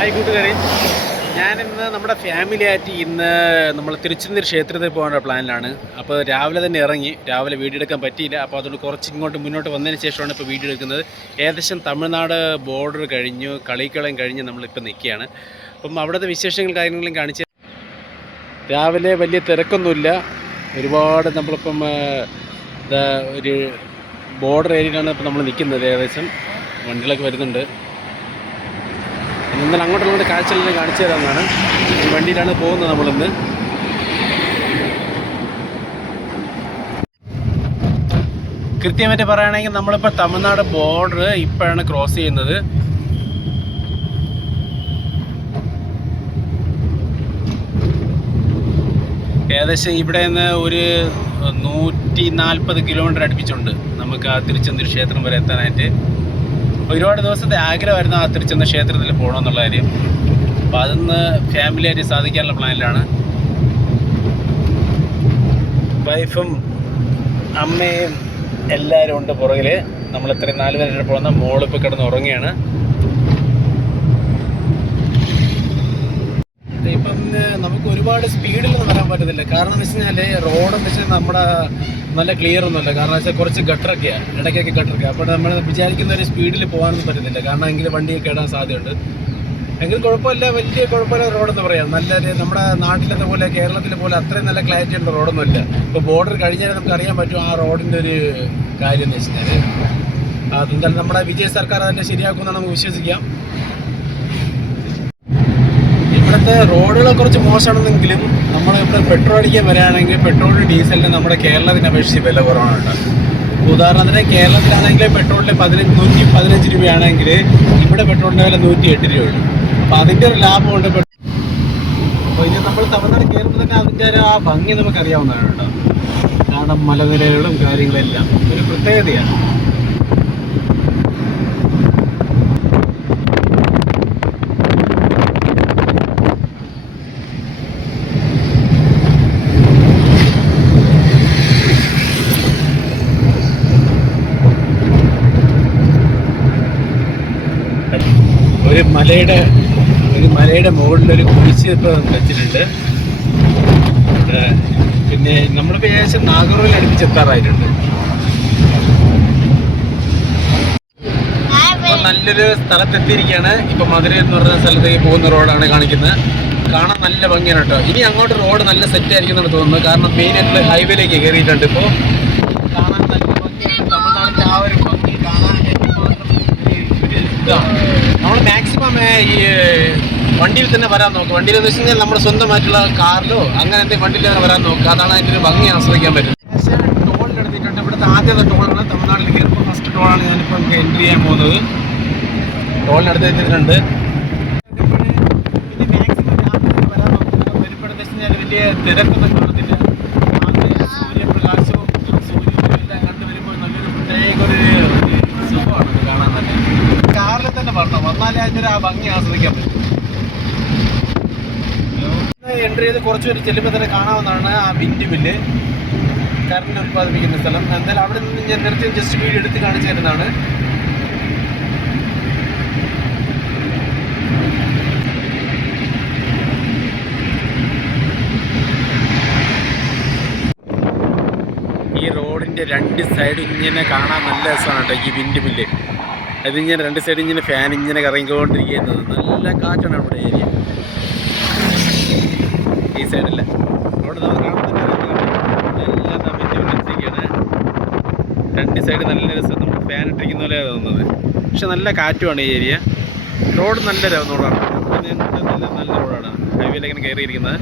Hi കൂട്ടുകാരെ, ഞാനിന്ന് നമ്മുടെ ഫാമിലിയായിട്ട് ഇന്ന് നമ്മൾ തിരുച്ചെന്തൂർ ക്ഷേത്രത്തിൽ പോകേണ്ട പ്ലാനിലാണ്. അപ്പോൾ രാവിലെ തന്നെ ഇറങ്ങി, രാവിലെ വീഡിയോ എടുക്കാൻ പറ്റിയില്ല. അപ്പോൾ അതുകൊണ്ട് കുറച്ച് ഇങ്ങോട്ട് മുന്നോട്ട് വന്നതിന് ശേഷമാണ് ഇപ്പോൾ വീഡിയോ എടുക്കുന്നത്. ഏകദേശം തമിഴ്നാട് ബോർഡർ കഴിഞ്ഞു, കളിക്കളം കഴിഞ്ഞ് നമ്മളിപ്പോൾ നിൽക്കുകയാണ്. അപ്പം അവിടുത്തെ വിശേഷങ്ങളും കാര്യങ്ങളും കാണിച്ച് രാവിലെ വലിയ തിരക്കൊന്നുമില്ല. ഒരുപാട് നമ്മളിപ്പം ഒരു ബോർഡർ ഏരിയയിലാണ് ഇപ്പോൾ നമ്മൾ നിൽക്കുന്നത്. ഏകദേശം വണ്ടികളൊക്കെ വരുന്നുണ്ട്. ഇന്നലെ അങ്ങോട്ടുള്ള കാഴ്ചകളെല്ലാം കാണിച്ചു തരാമെന്നാണ്. ഈ വണ്ടിയിലാണ് പോകുന്നത് നമ്മളിന്ന്. കൃത്യമായിട്ട് പറയുകയാണെങ്കിൽ നമ്മളിപ്പോൾ തമിഴ്നാട് ബോർഡർ ഇപ്പോഴാണ് ക്രോസ് ചെയ്യുന്നത്. ഏകദേശം ഇവിടെ നിന്ന് ഒരു 140 കിലോമീറ്റർ അടുപ്പിച്ചുണ്ട് നമുക്ക് ആ തിരുച്ചെന്തൂർ ക്ഷേത്രം വരെ എത്താനായിട്ട്. ഒരുപാട് ദിവസത്തെ ആഗ്രഹമായിരുന്നു ആ തിരുച്ചെന്തൂർ ക്ഷേത്രത്തിൽ പോകണമെന്നുള്ള കാര്യം. അപ്പോൾ അതൊന്ന് ഫാമിലിയായിട്ട് സാധിക്കാനുള്ള പ്ലാനിലാണ്. വൈഫും അമ്മയും എല്ലാവരും ഉണ്ട് പുറകിൽ. നമ്മൾ ഇത്രയും 4 പേരെ പോകുന്ന മോളിപ്പോൾ കിടന്ന് ഉറങ്ങുകയാണ്. ഇപ്പം നമുക്ക് ഒരുപാട് സ്പീഡിലൊന്നും വരാൻ പറ്റത്തില്ല. കാരണം എന്ന് വെച്ച് കഴിഞ്ഞാൽ റോഡെന്ന് വെച്ചാൽ നമ്മുടെ നല്ല ക്ലിയർ ഒന്നുമല്ല. കാരണം വെച്ചാൽ കുറച്ച് ഗട്ടറൊക്കെയാണ്, ഇടയ്ക്കൊക്കെ ഗട്ടറൊക്കെയാണ്. അപ്പോൾ നമ്മൾ വിചാരിക്കുന്ന ഒരു സ്പീഡിൽ പോകാനൊന്നും പറ്റുന്നില്ല. കാരണം എങ്കിൽ വണ്ടിയൊക്കെ ഇടാൻ സാധ്യതയുണ്ട്. എങ്കിലും കുഴപ്പമില്ല, വലിയ കുഴപ്പമില്ല റോഡെന്ന് പറയാം. നല്ലൊരു നമ്മുടെ നാട്ടിലത്തെ പോലെ കേരളത്തിലെ പോലെ അത്രയും നല്ല ക്ലാരിറ്റി ഉള്ള റോഡൊന്നുമില്ല. ഇപ്പോൾ ബോർഡർ കഴിഞ്ഞാൽ നമുക്ക് അറിയാൻ പറ്റും ആ റോഡിൻ്റെ ഒരു കാര്യം എന്ന് വെച്ച് കഴിഞ്ഞാൽ അതെന്തായാലും നമ്മുടെ വിജയ് സർക്കാർ അതിൻ്റെ ശരിയാക്കുമെന്നാണ് നമുക്ക് വിശ്വസിക്കാം. ഇവിടുത്തെ റോഡുകളെ കുറിച്ച് മോശമാണെന്നെങ്കിലും നമ്മളിവിടെ പെട്രോൾ അടിക്കാൻ വരികയാണെങ്കിൽ പെട്രോളിന് ഡീസലിന് നമ്മുടെ കേരളത്തിനെ അപേക്ഷിച്ച് വില കുറവാണ്. ഉദാഹരണത്തിന് കേരളത്തിലാണെങ്കിൽ പെട്രോളിന് 115 രൂപയാണെങ്കിൽ ഇവിടെ പെട്രോളിൻ്റെ വില 108 രൂപയുള്ളൂ. അപ്പോൾ അതിൻ്റെ ഒരു ലാഭമുണ്ട്. അപ്പോൾ ഇനി നമ്മൾ തമിഴ്നാട് കയറുമ്പോൾ തന്നെ അതിൻ്റെ ആ ഭംഗി നമുക്കറിയാവുന്നതാണ് കേട്ടോ. കാരണം മലനിരകളും കാര്യങ്ങളെല്ലാം ഒരു പ്രത്യേകതയാണ്. ഒരു മലയുടെ മുകളിലൊരു കുരിശ് ഇപ്പോൾ വെച്ചിട്ടുണ്ട്. പിന്നെ നമ്മളിപ്പോൾ ഏകദേശം നാഗർകോവിൽ അടുപ്പിച്ചെത്താറായിട്ടുണ്ട്. അപ്പോൾ നല്ലൊരു സ്ഥലത്തെത്തിയിരിക്കുകയാണ്. ഇപ്പോൾ മധുര എന്ന് പറഞ്ഞ സ്ഥലത്തേക്ക് പോകുന്ന റോഡാണ് കാണിക്കുന്നത്. കാണാൻ നല്ല ഭംഗിയാണ് കേട്ടോ. ഇനി അങ്ങോട്ട് റോഡ് നല്ല സെറ്റ് ആയിരിക്കുമെന്നാണ് തോന്നുന്നത്. കാരണം മെയിനായിട്ടുള്ള ഹൈവേയിലേക്ക് കയറിയിട്ടുണ്ട്. ഇപ്പോൾ കാണാൻ നല്ല ഭംഗിയാണ്. തമിഴ്നാടിൻ്റെ ആ ഒരു ഭംഗി കാണാനായിട്ട് നമ്മൾ മാക്സിമം ഈ വണ്ടിയിൽ തന്നെ വരാൻ നോക്കുക. വണ്ടിയിൽ എന്ന് വെച്ച് കഴിഞ്ഞാൽ നമ്മുടെ സ്വന്തമായിട്ടുള്ള കാറിലോ അങ്ങനെ എന്തെങ്കിലും വണ്ടിയിൽ തന്നെ വരാൻ നോക്കുക. അതാണ് അതിൻ്റെ ഒരു ഭംഗി ആസ്വദിക്കാൻ പറ്റും. പക്ഷേ ടോളിലെടുത്തിട്ടുണ്ട്. ഇവിടുത്തെ ആദ്യത്തെ ടോളാണ്. തമിഴ്നാട്ടിൽ കയറുമ്പോൾ ഫസ്റ്റ് ടോളാണ് ഞാനിപ്പോൾ എൻട്രി ചെയ്യാൻ പോകുന്നത്. ടോളിനടുത്ത് എത്തിയിട്ടുണ്ട്. പിന്നെ മാക്സിമം രാത്രി വരാൻ നോക്കുക. വരുമ്പോഴെന്ന് വെച്ച് കഴിഞ്ഞാൽ വലിയ തിരക്കൊന്നും കാണത്തില്ല. സൂര്യപ്രകാശവും സൂര്യനും എല്ലാം കണ്ടു വരുമ്പോൾ നല്ലൊരു പ്രത്യേക ഒരു സുഖമാണ് കാണാൻ തന്നെ. കാറിൽ തന്നെ വന്നാലേ അതിൻ്റെ ആ ഭംഗി ആസ്വദിക്കാൻ പറ്റും. എൻട്രി ചെയ്ത് കുറച്ച് പേര് ചെല്ലുമ്പോൾ തന്നെ കാണാവുന്നതാണ് ആ വിൻഡ് മില്ല്, കറണ്ട് ഉൽപ്പാദിപ്പിക്കുന്ന സ്ഥലം. എന്തായാലും അവിടെ നിന്ന് ഞാൻ നിർത്തി ജസ്റ്റ് വീഡിയോ എടുത്ത് കാണിച്ചു തരുന്നതാണ്. ഈ റോഡിൻ്റെ 2 സൈഡും ഇങ്ങനെ കാണാൻ നല്ല രസമാണ് കേട്ടോ. ഈ വിൻഡ് മില്ല് അതിങ്ങനെ 2 സൈഡ് ഇങ്ങനെ ഫാൻ ഇങ്ങനെ കറങ്ങിക്കൊണ്ടിരിക്കുന്നത്. നല്ല കാറ്റാണ് അവിടെ ഏരിയ. ഈ സൈഡല്ല റോഡ് നമുക്ക് കാണാൻ നല്ല തമിഴ്നാട്ടിരിക്കുകയാണ്. 2 സൈഡ് നല്ല രസം. നമ്മൾ ഫാൻ ഇട്ടിരിക്കുന്ന പോലെയാണ് തോന്നുന്നത്. പക്ഷെ നല്ല കാറ്റുമാണ് ഈ ഏരിയ. റോഡ് നല്ല റോഡാണ്. നല്ല റോഡാണ്. ഹൈവേയിലേക്ക് കയറിയിരിക്കുന്നത്.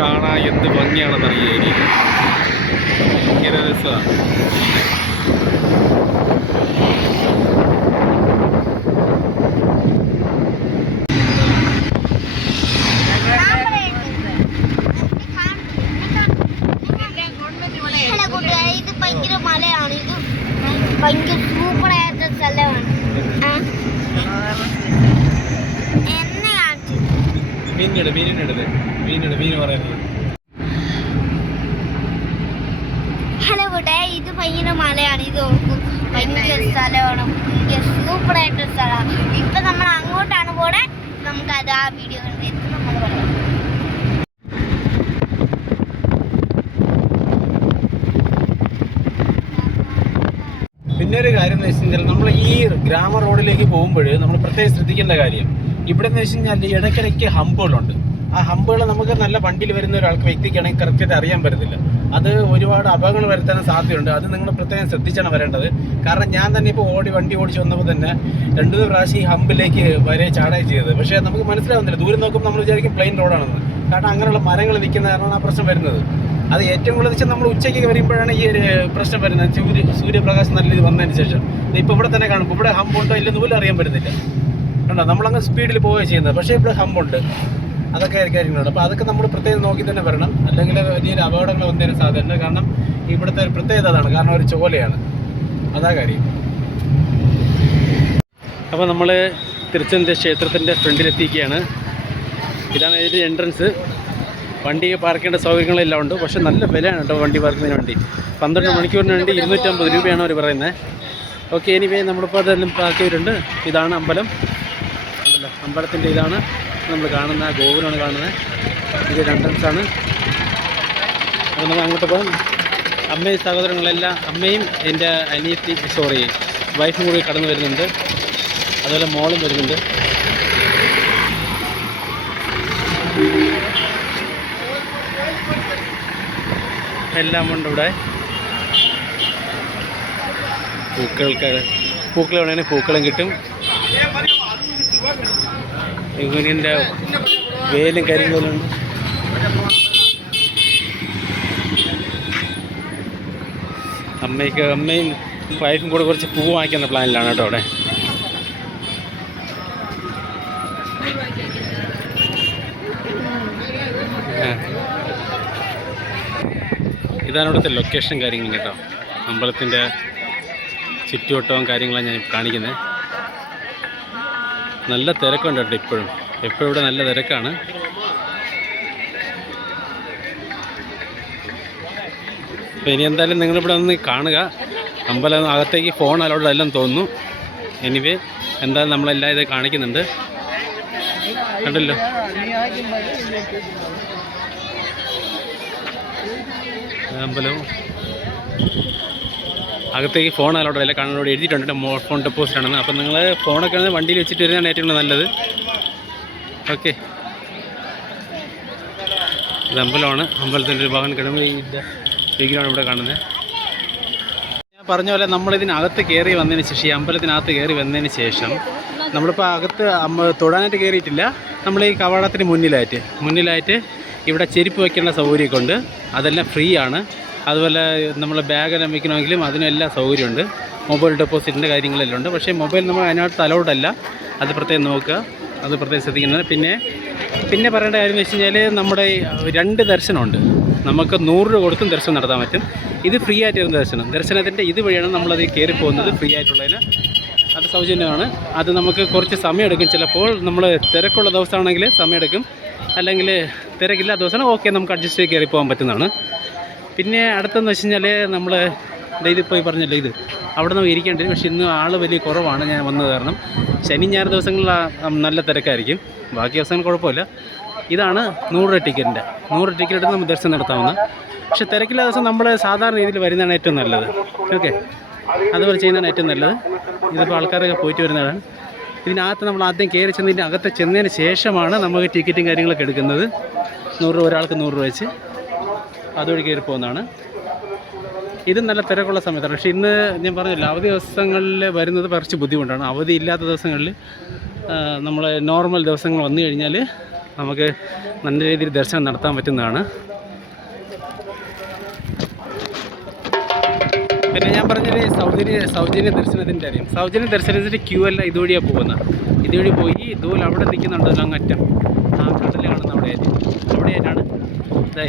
കാണാൻ എന്ത് ഭംഗിയാണെന്നാണ് ഈ ഏരിയ. ഭയങ്കര രസമാണ്. ഇത് ഭയങ്കര മലയാണ്. ഇത് ഭയങ്കര സൂപ്പറായിട്ട് സ്ഥലമാണ്. മീൻ പറയുന്നത്. ഹലോ കൂട്ടെ, ഇത് ഭയങ്കര മലയാണ്. ഇത് നോക്കും, ഭയങ്കര സൂപ്പർ ആയിട്ടുള്ള സ്ഥലമാണ്. ഇപ്പൊ നമ്മൾ അങ്ങോട്ടാണ് പോണേ. നമുക്കത് ആ വീഡിയോ കണ്ടിട്ട് നമ്മൾ പറയാം. പിന്നെ ഒരു കാര്യം എന്ന് വെച്ച് കഴിഞ്ഞാൽ നമ്മൾ ഈ ഗ്രാമ റോഡിലേക്ക് പോകുമ്പോൾ നമ്മൾ പ്രത്യേകം ശ്രദ്ധിക്കേണ്ട കാര്യം ഇവിടെ എന്ന് വെച്ച് കഴിഞ്ഞാൽ ഇടയ്ക്കിടയ്ക്ക് ഹമ്പുകളുണ്ട്. ആ ഹമ്പുകൾ നമുക്ക് നല്ല വണ്ടിയിൽ വരുന്ന ഒരാൾക്ക് വ്യക്തിക്കാണെങ്കിൽ കറക്റ്റായിട്ട് അറിയാൻ പറ്റത്തില്ല. അത് ഒരുപാട് അപകടങ്ങൾ വരുത്താൻ സാധ്യതയുണ്ട്. അത് നിങ്ങൾ പ്രത്യേകം ശ്രദ്ധിച്ചാണ് വരേണ്ടത്. കാരണം ഞാൻ തന്നെ ഇപ്പോൾ വണ്ടി ഓടിച്ച് വന്നപ്പോൾ തന്നെ 2 പ്രാവശ്യം ഈ ഹമ്പിലേക്ക് വരെ ചാടുകയും ചെയ്തത്. പക്ഷേ നമുക്ക് മനസ്സിലാവുന്നില്ല. ദൂരം നോക്കുമ്പോൾ നമ്മൾ വിചാരിക്കും പ്ലെയിൻ റോഡാണെന്ന്. കാരണം അങ്ങനെയുള്ള മരങ്ങൾ നിൽക്കുന്ന കാരണമാണ് ആ പ്രശ്നം വരുന്നത്. അത് ഏറ്റവും കൂടുതൽ വെച്ചാൽ നമ്മൾ ഉച്ചയ്ക്ക് വരുമ്പോഴാണ് ഈ ഒരു പ്രശ്നം വരുന്നത്. സൂര്യപ്രകാശം നല്ല ഇത് വന്നതിന് ശേഷം ഇപ്പോൾ ഇവിടെ തന്നെ കാണും. ഇവിടെ ഹമ്പുണ്ടോ ഇല്ലെന്ന് പോലും അറിയാൻ പറ്റുന്നില്ല. കണ്ടോ, നമ്മളങ്ങ് സ്പീഡിൽ പോവുകയാണ് ചെയ്യുന്നത്. പക്ഷേ ഇവിടെ ഹമ്പുണ്ട്. അതൊക്കെ കാര്യങ്ങളുണ്ട്. അപ്പോൾ അതൊക്കെ നമ്മൾ പ്രത്യേകം നോക്കി തന്നെ വരണം. അല്ലെങ്കിൽ വലിയൊരു അപകടങ്ങൾ വന്നതിന് സാധ്യതയുണ്ട്. കാരണം ഇവിടുത്തെ ഒരു പ്രത്യേകത അതാണ്. കാരണം ഒരു ചോലയാണ്. അതാ കാര്യം. അപ്പോൾ നമ്മൾ തിരുച്ചെന്തൂർ ക്ഷേത്രത്തിൻ്റെ ഫ്രണ്ടിലെത്തിക്കുകയാണ്. ഇതാണ് ഇതിൻ്റെ എൻട്രൻസ്. വണ്ടി പാർക്ക് ചെയ്യേണ്ട സൗകര്യങ്ങളെല്ലാം ഉണ്ട്. പക്ഷേ നല്ല വിലയാണ് കേട്ടോ വണ്ടി പാർക്കിങ്ങിന് വേണ്ടി. 12 മണിക്കൂറിന് വേണ്ടി 250 രൂപയാണ് അവർ പറയുന്നത്. ഓക്കെ, എനിവേ നമ്മളിപ്പോൾ അതെല്ലാം പാർക്ക് ചെയ്തിട്ടുണ്ട്. ഇതാണ് അമ്പലം. ഉണ്ടല്ലോ, അമ്പലത്തിൻ്റെ ഇതാണ് നമ്മൾ കാണുന്ന ഗോപുരമാണ് കാണുന്നത്. ഇത് എൻട്രൻസാണ്. അപ്പോൾ നമ്മൾ അങ്ങോട്ട് പോകാം. അമ്മയും സഹോദരങ്ങളെല്ലാം, അമ്മയും എൻ്റെ വൈഫും കൂടി കടന്നു വരുന്നുണ്ട്. അതുപോലെ മോളും വരുന്നുണ്ട്. എല്ലാം ഉണ്ട് ഇവിടെ. പൂക്കൾ വേണമെങ്കിൽ പൂക്കളും കിട്ടും. യൂണിയൻ്റെ വേലും കാര്യങ്ങളും ഉണ്ട്. അമ്മയും വൈഫും കൂടെ കുറച്ച് പൂ വാങ്ങിക്കുന്ന പ്ലാനിലാണ് കേട്ടോ അവിടെ. ഇതാണ് ഇവിടുത്തെ ലൊക്കേഷൻ കാര്യങ്ങളും കേട്ടോ. അമ്പലത്തിൻ്റെ ചുറ്റുവട്ടവും കാര്യങ്ങളാണ് ഞാൻ കാണിക്കുന്നത്. നല്ല തിരക്കുണ്ട് കേട്ടോ. ഇപ്പോഴും ഇവിടെ നല്ല തിരക്കാണ്. അപ്പോൾ ഇനി എന്തായാലും നിങ്ങളിവിടെ ഒന്ന് കാണുക. അമ്പലം അകത്തേക്ക് ഫോൺ അലൗഡ് എല്ലാം തോന്നുന്നു. എനിവേ എന്തായാലും നമ്മളെല്ലാം ഇത് കാണിക്കുന്നുണ്ട്. കണ്ടല്ലോ, അമ്പലവും അകത്തേക്ക് ഫോൺ അലൗഡ് അല്ല. കാണാനോട് എഴുതിയിട്ടുണ്ട് ഫോൺ ഡെപ്പോസിറ്റ് ആണെന്ന്. അപ്പം നിങ്ങൾ ഫോണൊക്കെ വണ്ടിയിൽ വെച്ചിട്ട് വരുന്നതാണ് ഏറ്റവും നല്ലത്. ഓക്കെ, ഇത് അമ്പലമാണ്. അമ്പലത്തിൻ്റെ ഒരു ഭാഗം കിടന്ന് വിഗ്രഹമാണ് ഇവിടെ കാണുന്നത്. ഞാൻ പറഞ്ഞ പോലെ നമ്മളിതിനകത്ത് കയറി വന്നതിന് ശേഷം, ഈ അമ്പലത്തിനകത്ത് കയറി വന്നതിന് ശേഷം നമ്മളിപ്പോൾ അകത്ത് തൊടാനായിട്ട് കയറിയിട്ടില്ല. നമ്മൾ ഈ കവാടത്തിന് മുന്നിലായിട്ട് ഇവിടെ ചെരുപ്പ് വയ്ക്കേണ്ട സൗകര്യമൊക്കെ ഉണ്ട്. അതെല്ലാം ഫ്രീ ആണ്. അതുപോലെ നമ്മൾ ബാഗെല്ലാം വയ്ക്കണമെങ്കിലും അതിനെല്ലാം സൗകര്യമുണ്ട്. മൊബൈൽ ഡെപ്പോസിറ്റിൻ്റെ കാര്യങ്ങളെല്ലാം ഉണ്ട്. പക്ഷേ മൊബൈൽ നമ്മൾ അതിനകത്ത് അലൗഡ് അല്ല. അത് പ്രത്യേകം നോക്കുക, അത് പ്രത്യേകം ശ്രദ്ധിക്കുന്നത്. പിന്നെ പറയേണ്ട കാര്യം എന്ന് വെച്ച് കഴിഞ്ഞാൽ നമ്മുടെ 2 ദർശനമുണ്ട്. നമുക്ക് 100 രൂപ കൊടുത്തും ദർശനം നടത്താൻ പറ്റും. ഇത് ഫ്രീ ആയിട്ട് വരുന്ന ദർശനത്തിൻ്റെ ഇതുവഴിയാണ് നമ്മളത് കയറി പോകുന്നത്. ഫ്രീ ആയിട്ടുള്ളതിന് അത് സൗജന്യമാണ്. അത് നമുക്ക് കുറച്ച് സമയമെടുക്കും. ചിലപ്പോൾ നമ്മൾ തിരക്കുള്ള ദിവസമാണെങ്കിൽ സമയമെടുക്കും. അല്ലെങ്കിൽ തിരക്കില്ലാത്ത ദിവസമാണ് ഓക്കെ, നമുക്ക് അഡ്ജസ്റ്റ് ചെയ്ത് കയറി പോകാൻ പറ്റുന്നതാണ്. പിന്നെ അടുത്തെന്ന് വെച്ച് കഴിഞ്ഞാൽ നമ്മൾ ഇതിപ്പോൾ ഈ പറഞ്ഞല്ലോ, ഇത് അവിടെ നിന്ന് ഇരിക്കേണ്ടത്. പക്ഷേ ഇന്ന് ആൾ വലിയ കുറവാണ് ഞാൻ വന്നത് കാരണം. ശനി ഞായർ ദിവസങ്ങളിൽ നല്ല തിരക്കായിരിക്കും. ബാക്കി ദിവസങ്ങൾ കുഴപ്പമില്ല. ഇതാണ് 100 രൂപ ടിക്കറ്റിൻ്റെ. 100 രൂപ ടിക്കറ്റ് എടുത്ത് നമുക്ക് ദർശനം നടത്താവുന്ന. പക്ഷേ തിരക്കില്ലാത്ത ദിവസം നമ്മൾ സാധാരണ രീതിയിൽ വരുന്നതാണ് ഏറ്റവും നല്ലത്. ഓക്കെ, അതുപോലെ ചെയ്യുന്നതാണ് ഏറ്റവും നല്ലത്. ഇതിപ്പോൾ ആൾക്കാരൊക്കെ പോയിട്ട് വരുന്നതാണ്. ഇതിനകത്ത് നമ്മൾ ആദ്യം കയറി ചെന്നതിൻ്റെ അകത്ത് ചെന്നതിന് ശേഷമാണ് നമുക്ക് ടിക്കറ്റും കാര്യങ്ങളൊക്കെ എടുക്കുന്നത്. 100 രൂപ, ഒരാൾക്ക് 100 രൂപ വെച്ച് അതുവഴി കയറി പോകുന്നതാണ്. ഇത് നല്ല തിരക്കുള്ള സമയത്താണ്. പക്ഷേ ഇന്ന് ഞാൻ പറഞ്ഞില്ല, അവധി ദിവസങ്ങളിൽ വരുന്നത് കുറച്ച് ബുദ്ധിമുട്ടാണ്. അവധി ഇല്ലാത്ത ദിവസങ്ങളിൽ നമ്മൾ നോർമൽ ദിവസങ്ങൾ വന്നു കഴിഞ്ഞാൽ നമുക്ക് നല്ല രീതിയിൽ ദർശനം നടത്താൻ പറ്റുന്നതാണ്. പിന്നെ ഞാൻ പറഞ്ഞൊരു സൗജന്യ ദർശനത്തിൻ്റെ കാര്യം. സൗജന്യ ദർശനത്തിൻ്റെ ക്യൂ അല്ല, ഇതുവഴിയാണ് പോകുന്നത്. ഇതുവഴി പോയി ഇതുപോലെ അവിടെ നിൽക്കുന്നുണ്ടല്ലോ അങ്ങറ്റം, ആ കടൽ കാണുന്ന അവിടെയായിട്ടാണ്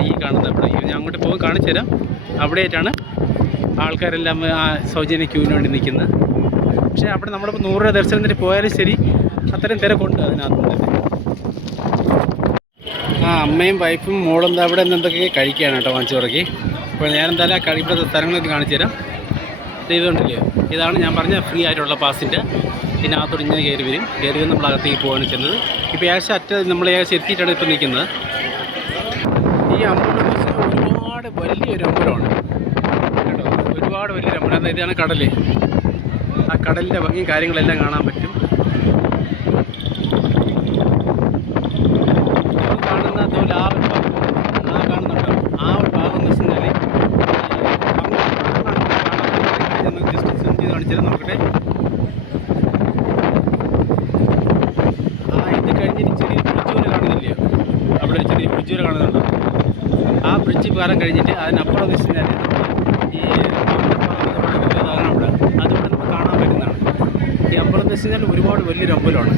ഈ കാണുന്നത്. അവിടെ ഞാൻ അങ്ങോട്ട് പോകും, കാണിച്ചു തരാം. അവിടെയായിട്ടാണ് ആൾക്കാരെല്ലാം ആ സൗജന്യ ക്യൂവിന് വേണ്ടി നിൽക്കുന്നത്. പക്ഷേ അവിടെ നമ്മളിപ്പോൾ 100 രൂപ ദർശനത്തിന് പോയാലും ശരി, അത്രയും തിരക്കുണ്ട് അതിനകത്ത് തന്നെ. അമ്മയും വൈഫും മോളും അവിടെ നിന്ന് എന്തൊക്കെ കഴിക്കുകയാണ് കേട്ടോ, വാങ്ങിച്ചു തുടങ്ങി. അപ്പോൾ ഞാൻ എന്തായാലും ഇവിടുത്തെ സ്ഥലങ്ങളൊക്കെ കാണിച്ചു തരാം. ഇതുകൊണ്ടില്ലേ, ഇതാണ് ഞാൻ പറഞ്ഞ ഫ്രീ ആയിട്ടുള്ള പാസിൻ്റെ പിന്നെ അകത്തോട്ട് ഇങ്ങനെ കയറി വരും. കയറി വന്ന് നമ്മൾ അകത്തേക്ക് പോകാണ് ചെയ്യുന്നത്. ഇപ്പോൾ ഏകദേശം നമ്മൾ ഏകദേശം എത്തിയിട്ടാണ് ഇപ്പോൾ നിൽക്കുന്നത്. ഈ അമ്പലം എന്ന് വെച്ചാൽ ഒരുപാട് വലിയൊരു അമ്പലമാണ് കേട്ടോ. ഒരുപാട് വലിയൊരു അമ്പലം. ഇതാണ് കടൽ. ആ കടലിൻ്റെ ഭംഗിയും കാര്യങ്ങളെല്ലാം കാണാൻ പറ്റും. കാണുന്ന അതുപോലെ ആ ഒരു ഭാഗം, ആ കാണുന്നുണ്ടോ ആ ഒരു ഭാഗം എന്ന് വെച്ച് കഴിഞ്ഞാൽ ജസ്റ്റ് സൂം ചെയ്ത് കാണിച്ചാൽ നോക്കട്ടെ. ഇത് കഴിഞ്ഞിട്ട് ചെറിയ ബ്രിഡ്ജ് പോലെ കാണുന്നില്ലയോ? അവിടെ ചെറിയ ബ്രിഡ്ജ് പോലെ കാണുന്നുണ്ടോ? ആ ബ്രിഡ്ജ് പാലം കഴിഞ്ഞിട്ട് അതിനപ്പുറം എന്ന് വെച്ച് കഴിഞ്ഞാൽ ഈ അതാണ് അവിടെ. അതിവിടെ നമുക്ക് കാണാൻ പറ്റുന്നതാണ്. ഈ അമ്പലം എന്ന് വെച്ച് കഴിഞ്ഞാൽ ഒരുപാട് വലിയൊരു അമ്പലമാണ്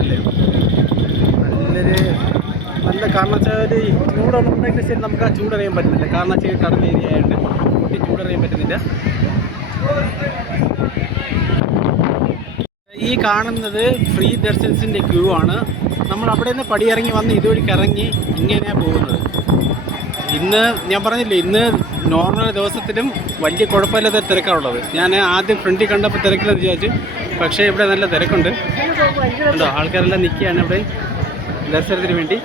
അല്ലേ. നല്ല കാരണം വെച്ചാൽ ചൂടുണ്ടെങ്കിൽ ശരി നമുക്ക് ആ ചൂടറിയാൻ പറ്റുന്നില്ല. കാരണം വെച്ചാൽ കടൽ ഏരിയ ആയതുകൊണ്ട് ഒട്ടും ചൂടറിയാൻ പറ്റുന്നില്ല. ഈ കാണുന്നത് ഫ്രീ ദർശനത്തിൻ്റെ ക്യൂ ആണ്. നമ്മൾ അവിടെ നിന്ന് പടിയിറങ്ങി വന്ന് ഇതുവഴിക്ക് ഇറങ്ങി ഇങ്ങനെയാണ് പോകുന്നത്. ഇന്ന് ഞാൻ പറഞ്ഞില്ലേ, ഇന്ന് നോർമൽ ദിവസത്തിലും വലിയ കുഴപ്പമില്ലാത്ത തിരക്കാണുള്ളത്. ഞാൻ ആദ്യം ഫ്രണ്ടിൽ കണ്ടപ്പോൾ തിരക്കില്ലെന്ന് വിചാരിച്ചു. പക്ഷേ ഇവിടെ നല്ല തിരക്കുണ്ട് കണ്ടോ. ആൾക്കാരെല്ലാം നിൽക്കുകയാണ് ഇവിടെ ദർശനത്തിന് വേണ്ടി.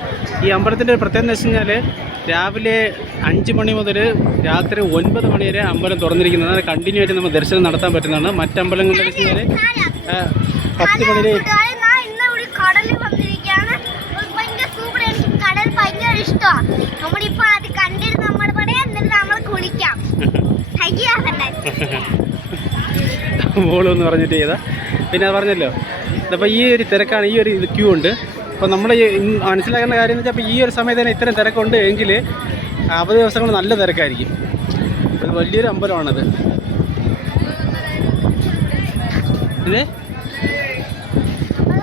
ഈ അമ്പലത്തിൻ്റെ ഒരു പ്രത്യേകത എന്ന് വെച്ച് കഴിഞ്ഞാൽ രാവിലെ 5 മണി മുതൽ രാത്രി 9 മണി വരെ അമ്പലം തുറന്നിരിക്കുന്നതാണ്. കണ്ടിന്യൂ ആയിട്ട് നമ്മൾ ദർശനം നടത്താൻ പറ്റുന്നതാണ്. മറ്റമ്പലങ്ങളിൽ വെച്ച് കഴിഞ്ഞാൽ 10 മണി വരെ. കടലിൽ വന്നിരിക്കുകയാണ്. സൂപ്പർ. എനിക്ക് കടൽ ഭയങ്കര ഇഷ്ടമാണ്. നമ്മളിപ്പോൾ അത് കണ്ടിട്ട് നമ്മൾ പറയാം, എന്നിട്ട് നമ്മൾ കുളിക്കാം. മോളെന്ന് പറഞ്ഞിട്ട് ചെയ്താ. പിന്നെ അത് പറഞ്ഞല്ലോ, അപ്പോൾ ഈ ഒരു തിരക്കാണ്, ഈ ഒരു ക്യൂ ഉണ്ട്. അപ്പോൾ നമ്മൾ മനസ്സിലാക്കുന്ന കാര്യം എന്ന് വെച്ചാൽ അപ്പോൾ ഈ ഒരു സമയത്ത് തന്നെ ഇത്രയും തിരക്കുണ്ട് എങ്കിൽ അവധി ദിവസങ്ങൾ നല്ല തിരക്കായിരിക്കും. അത് വലിയൊരു അമ്പലമാണത്. അല്ലേ?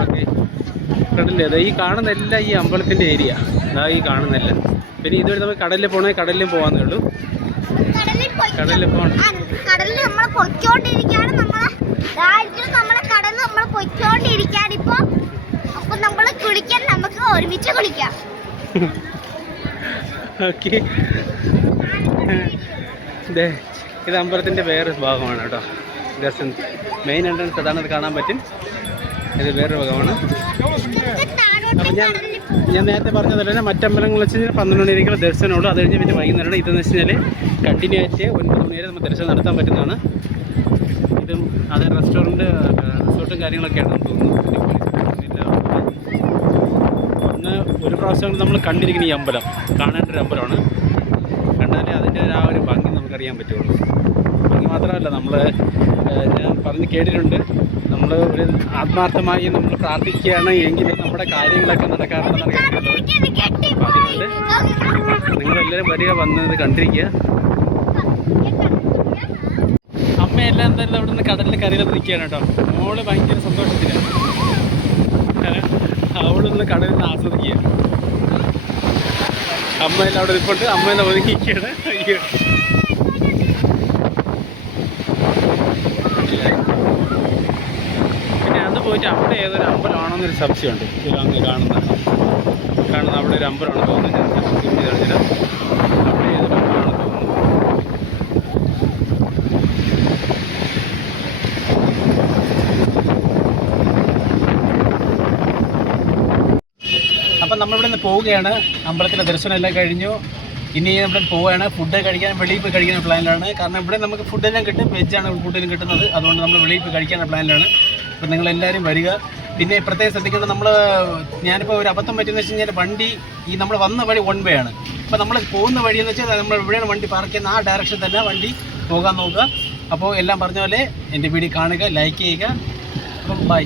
ഓക്കെ, കടലിൽ അതെ ഈ കാണുന്നെല്ലാം ഈ അമ്പലത്തിൻ്റെ ഏരിയ. അതാ ഈ കാണുന്നെല്ലാം. പിന്നെ ഇതുവരെ നമ്മൾ കടലിൽ പോകണമെങ്കിൽ കടലിലും പോകാമെന്നേ ഉള്ളൂ. കടലിൽ പോകണം. കടലിൽ നമ്മൾ പൊയ്ക്കോണ്ടിരിക്കുകയാണ്. നമ്മളെ കടലിൽ നമ്മൾ പൊയ്ക്കോണ്ടിരിക്കുകയാണ് ഇപ്പോൾ. അപ്പോൾ നമ്മൾ കുളിക്കാൻ നമുക്ക് ഒരുമിച്ച് കുളിക്കാം. ഓക്കെ, ഇത് അമ്പലത്തിൻ്റെ വേറൊരു ഭാഗമാണ് കേട്ടോ. ദർശനം മെയിൻ എൻട്രൻസ് അതാണ്. അത് കാണാൻ പറ്റും. ഇത് വേറൊരു ഭാഗമാണ്. അപ്പം ഞാൻ നേരത്തെ പറഞ്ഞതല്ല തന്നെ മറ്റമ്പലങ്ങൾ വെച്ച് കഴിഞ്ഞാൽ 12 മണി വരെയൊക്കെ ദർശനമുള്ളൂ. അത് കഴിഞ്ഞ് പിന്നെ വൈകുന്നേരമാണ്. ഇതെന്ന് വെച്ച് കഴിഞ്ഞാൽ കണ്ടിന്യൂ ആയിട്ട് 9 മണി വരെ നമുക്ക് ദർശനം നടത്താൻ പറ്റുന്നതാണ്. ഇതും അത് റിസോർട്ടും കാര്യങ്ങളൊക്കെയാണ് നമുക്ക് തോന്നുന്നു. അന്ന് ഒരു പ്രാവശ്യം കൊണ്ട് നമ്മൾ കണ്ടിരിക്കുന്ന ഈ അമ്പലം കാണേണ്ട ഒരു അമ്പലമാണ്. കണ്ടാലേ അതിൻ്റെ ആ ഒരു ഭംഗി നമുക്കറിയാൻ പറ്റുള്ളൂ. ഭംഗി മാത്രമല്ല, ഞാൻ പറഞ്ഞ് കേട്ടിട്ടുണ്ട്, നമ്മൾ ഒരു ആത്മാർത്ഥമായി നമ്മൾ പ്രാർത്ഥിക്കുകയാണ് എങ്കിൽ നമ്മുടെ കാര്യങ്ങളൊക്കെ നടക്കാറുണ്ടെന്നാണ് കേട്ടിട്ടുള്ളത്. അപ്പോൾ അതുകൊണ്ട് നിങ്ങളെല്ലാവരും വരിക, വന്നത് കണ്ടിരിക്കുക. അമ്മയെല്ലാം എന്തായാലും അവിടെ നിന്ന് കടലിൽ കരയിലത്ത് നിൽക്കുകയാണ് കേട്ടോ. മോള് ഭയങ്കര സന്തോഷത്തിലാണ്. അവളൊന്ന് കടലിൽ നിന്ന് ആസ്വദിക്കുക. അമ്മയെല്ലാം അവിടെ നിൽപ്പുണ്ട്. അമ്മയെല്ലാം ഒതുങ്ങിയിരിക്കുകയാണ്. അയ്യോ, പിന്നെ അത് പോയിട്ട് അവിടെ ഏതൊരു അമ്പലമാണെന്നൊരു സംശയമുണ്ട്. അങ്ങ് കാണുന്ന അവിടെ ഒരു അമ്പലമാണ് തോന്നുന്നത്. ഞാൻ സൂം ചെയ്ത് കാണിച്ചില്ല. അവിടെ ഏതൊരു അമ്പലമാണെന്ന് തോന്നുന്നു. അപ്പം നമ്മളിവിടെ നിന്ന് പോവുകയാണ്. അമ്പലത്തിലെ ദർശനം എല്ലാം കഴിഞ്ഞു. ഇനി നമ്മൾ പോവുകയാണ്. ഫുഡ് കഴിക്കാൻ വെളിയിൽ പോയി കഴിക്കുന്ന പ്ലാനിലാണ്. കാരണം ഇവിടെ നമുക്ക് ഫുഡെല്ലാം കിട്ടും. വെജാണ് കൂടുതലും കിട്ടുന്നത്. അതുകൊണ്ട് നമ്മൾ വെളിയിൽ പോയി കഴിക്കാനുള്ള പ്ലാനിലാണ്. അപ്പോൾ നിങ്ങളെല്ലാവരും വരിക. പിന്നെ പ്രത്യേകം ശ്രദ്ധിക്കേണ്ടത്, ഞാനിപ്പോൾ ഒരു അബദ്ധം പറ്റുമെന്ന് വെച്ച് കഴിഞ്ഞാൽ വണ്ടി നമ്മൾ വന്ന വഴി 1 വേ ആണ്. അപ്പോൾ നമ്മൾ പോകുന്ന വഴിയെന്ന് വെച്ചാൽ നമ്മൾ എവിടെയാണ് വണ്ടി പാർക്ക് ചെയ്യുന്ന ആ ഡയറക്ഷൻ തന്നെ വണ്ടി പോകാൻ നോക്കുക. അപ്പോൾ എല്ലാം പറഞ്ഞ പോലെ എൻ്റെ വീഡിയോ കാണുക, ലൈക്ക് ചെയ്യുക. അപ്പം ബൈ.